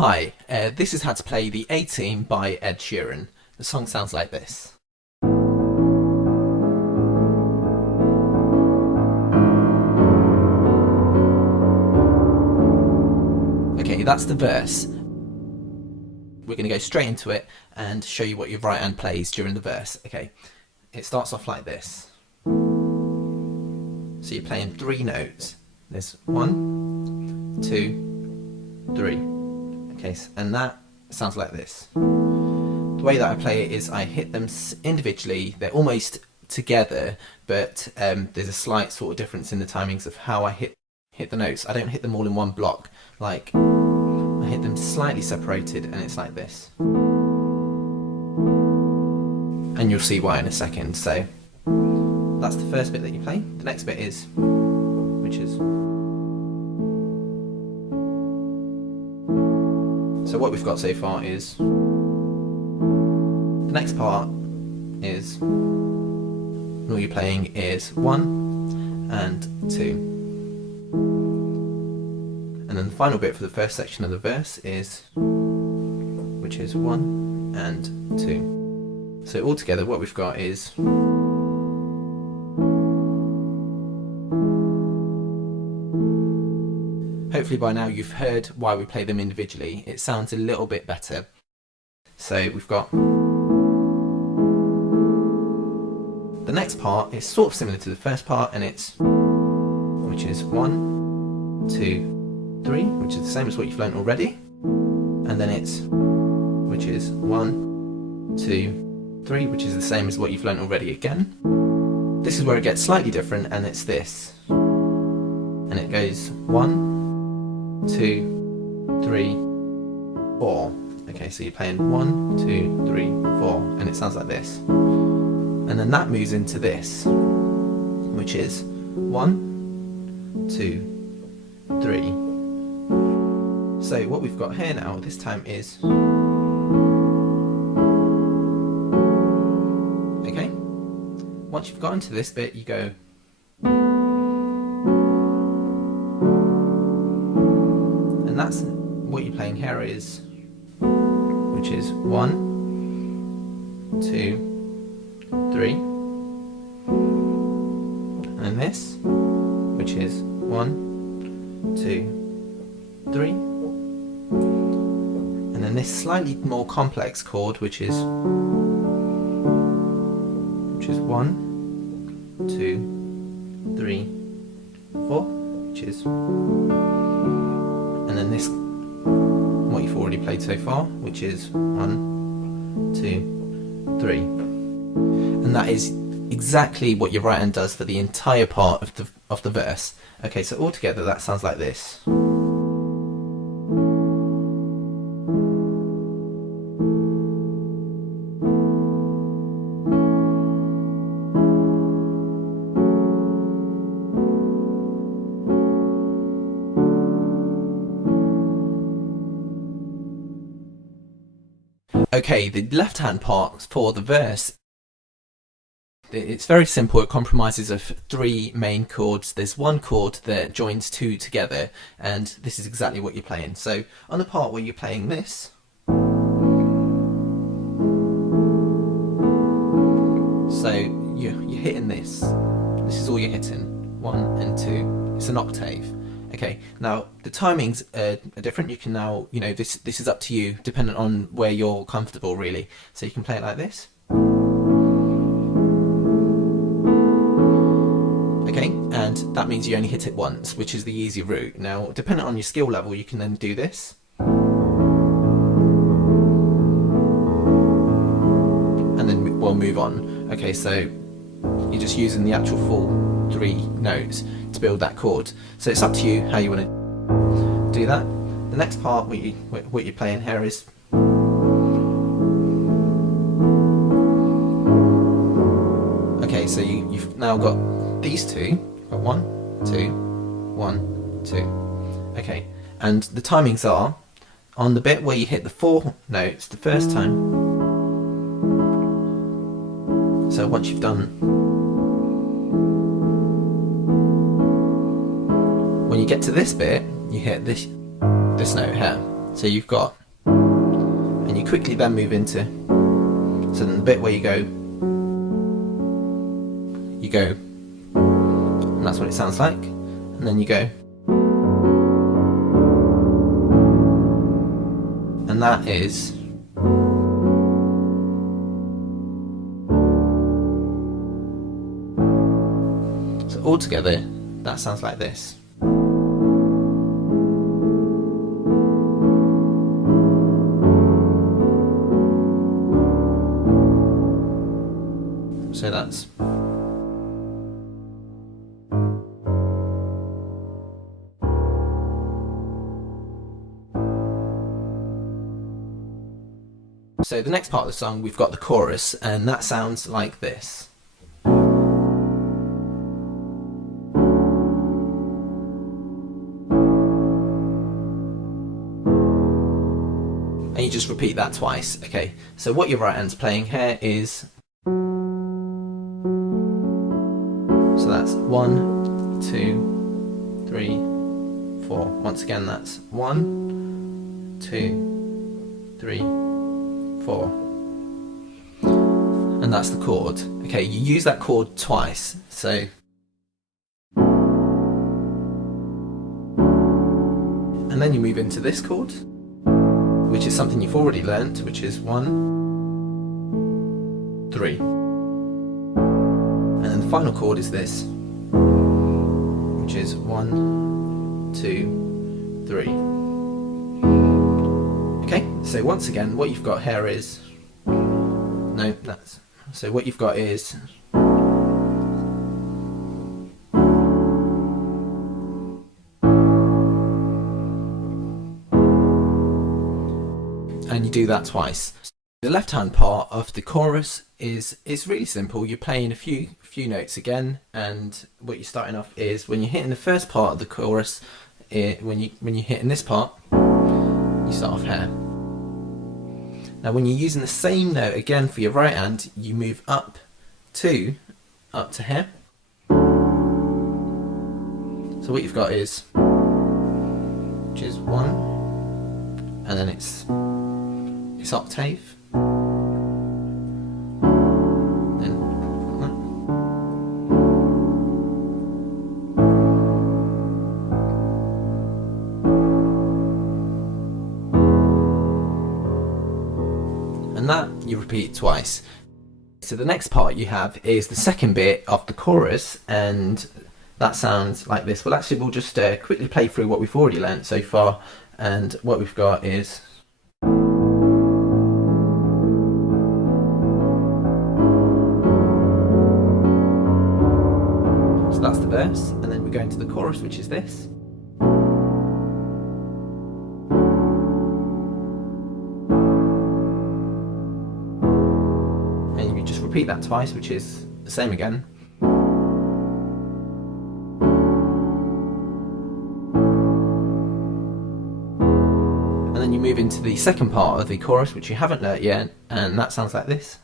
Hi, this is how to play the A-Team by Ed Sheeran. The song sounds like this. Okay, that's the verse. We're going to go straight into it and show you what your right hand plays during the verse. Okay, it starts off like this. So you're playing three notes. There's 1, 2, 3. Okay, and that sounds like this. The way that I play it is I hit them individually. They're almost together, but there's a slight sort of difference in the timings of how I hit the notes. I don't hit them all in one block. Like, I hit them slightly separated, and it's like this. And you'll see why in a second. So that's the first bit that you play. The next bit is, which is. So what we've got so far is, the next part is, all you're playing is 1 and 2. And then the final bit for the first section of the verse is, which is 1 and 2. So altogether what we've got is, hopefully by now you've heard why we play them individually. It sounds a little bit better. So we've got, the next part is sort of similar to the first part, and it's, which is 1, 2, 3, which is the same as what you've learnt already. And then it's, which is 1, 2, 3, which is the same as what you've learnt already again. This is where it gets slightly different, and it's this. And it goes 1, 2, 3, 4. Okay, so you're playing 1, 2, 3, 4, and it sounds like this. And then that moves into this, which is 1, 2, 3. So what we've got here now, this time is, okay, once you've gotten to this bit, you go, and that's what you're playing here is, which is 1, 2, 3, and then this, which is 1, 2, 3, and then this slightly more complex chord, which is 1, 2, 3, 4, which is, and then this, what you've already played so far, which is 1, 2, 3. And that is exactly what your right hand does for the entire part of the verse. Okay, so altogether that sounds like this. Okay, the left hand part for the verse, it's very simple. It compromises of three main chords. There's one chord that joins two together, and this is exactly what you're playing. So on the part where you're playing this, so you're hitting this. This is all you're hitting, 1 and 2. It's an octave. Okay, now the timings are different. You can now, this is up to you, dependent on where you're comfortable, really. So you can play it like this. Okay, and that means you only hit it once, which is the easy route. Now, dependent on your skill level, you can then do this. And then we'll move on. Okay, so you're just using the actual full 3 notes to build that chord. So it's up to you how you want to do that. The next part, what you're playing here is, okay, so you've now got these two. You've got 1, 2, 1, 2. Okay, and the timings are on the bit where you hit the 4 notes the first time. So once you've done, when you get to this bit, you hit this note here. So you've got, and you quickly then move into, so then the bit where you go, and that's what it sounds like, and then you go, and that is, so all together that sounds like this. So that's, so the next part of the song we've got the chorus, and that sounds like this. And you just repeat that twice. Okay, so what your right hand's playing here is, so that's 1, 2, 3, 4. Once again, that's 1, 2, 3, 4. And that's the chord. Okay, you use that chord twice. So, and then you move into this chord, which is something you've already learnt, which is 1, 3. And then the final chord is this, which is 1, 2, 3. Okay, so once again, what you've got here is, no, that's, so what you've got is, and you do that twice. The left hand part of the chorus is really simple. You're playing a few notes again, and what you're starting off is, when you're hitting the first part of the chorus, when you're hitting this part, you start off here. Now when you're using the same note again for your right hand, you move up to here. So what you've got is, which is 1, and then it's octave. And that you repeat twice. So the next part you have is the second bit of the chorus, and that sounds like this. Well, actually, we'll just quickly play through what we've already learnt so far, and what we've got is, so that's the verse, and then we go into the chorus, which is this. And you just repeat that twice, which is the same again. And then you move into the second part of the chorus, which you haven't learnt yet, and that sounds like this.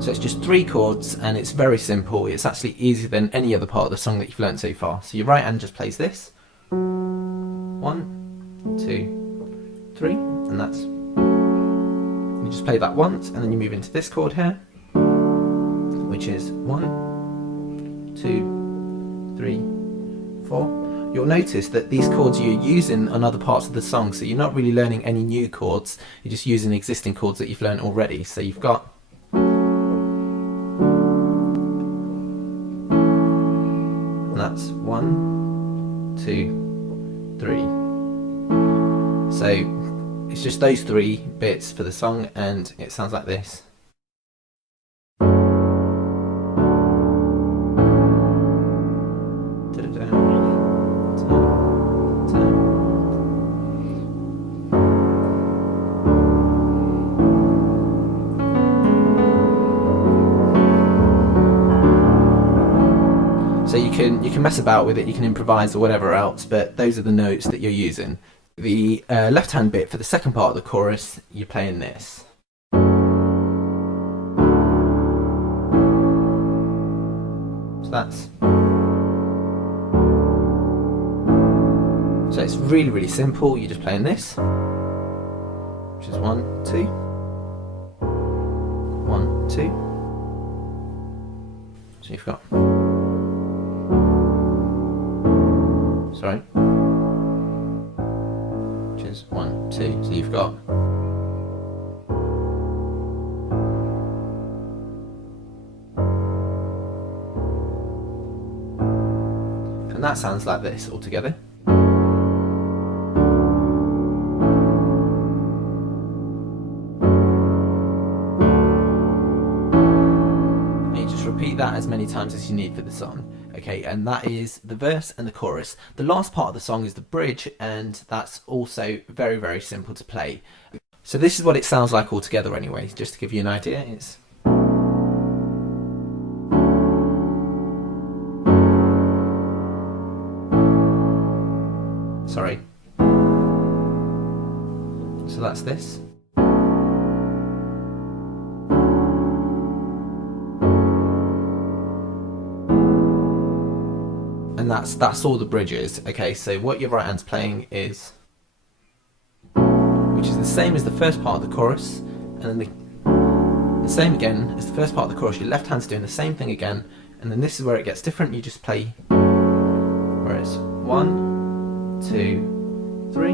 So it's just 3 chords, and it's very simple. It's actually easier than any other part of the song that you've learnt so far. So your right hand just plays this. 1, 2, 3, and that's, you just play that once, and then you move into this chord here, which is 1, 2, 3, 4. You'll notice that these chords you're using on other parts of the song, so you're not really learning any new chords, you're just using existing chords that you've learnt already. So you've got, and that's 1, 2, 3. So it's just those 3 bits for the song, and it sounds like this. So you can mess about with it, you can improvise or whatever else, but those are the notes that you're using. The left hand bit for the second part of the chorus, you're playing this. that's. So it's really, really simple. You're just playing this, which is 1, 2, 1, 2. So you've got. Sorry. Which is 1, 2. So you've got. And that sounds like this all together. Repeat that as many times as you need for the song. Okay, and that is the verse and the chorus. The last part of the song is the bridge, and that's also very, very simple to play. So this is what it sounds like all together anyway, just to give you an idea. It's sorry. So that's this. And that's all the bridges. Okay, so what your right hand's playing is, which is the same as the first part of the chorus, and then the same again as the first part of the chorus. Your left hand's doing the same thing again, and then this is where it gets different. You just play where it's 1, 2, 3,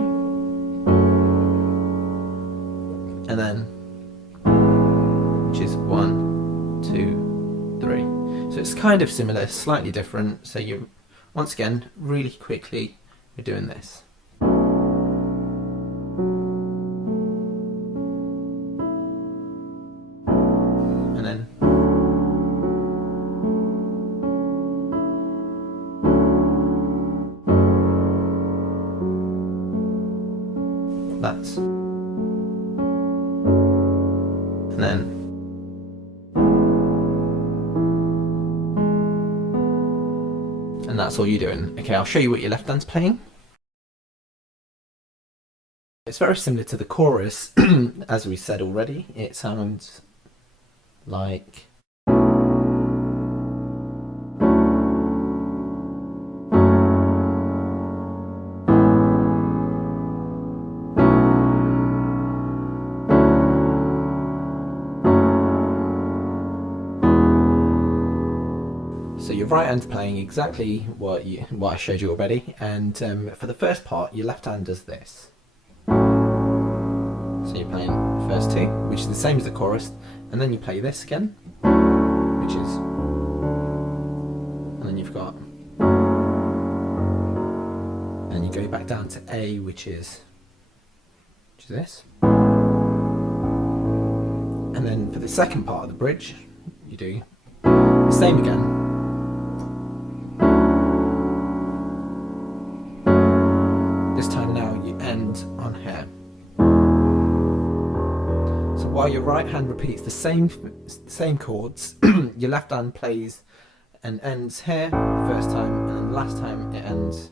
and then which is 1, 2, 3. So it's kind of similar, slightly different. So you. Once again, really quickly, we're doing this. And then. That's. And then. And that's all you're doing. Okay, I'll show you what your left hand's playing. It's very similar to the chorus, as we said already. It sounds like. So your right hand's playing exactly what I showed you already, and for the first part, your left hand does this. So you're playing the first two, which is the same as the chorus, and then you play this again, which is, and then you've got, and you go back down to A, which is this, and then for the second part of the bridge, you do the same again. This time now you end on here. So while your right hand repeats the same chords, your left hand plays and ends here the first time, and then the last time it ends